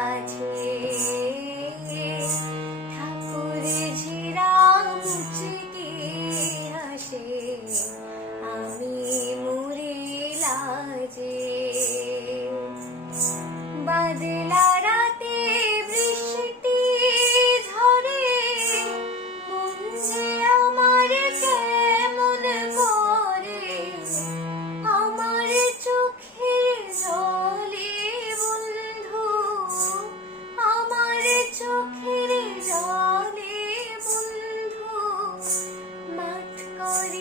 কাছে ঠাকুর ঝিরাম চিকি হাসে আমি মুরে লাজে বাদলা slowly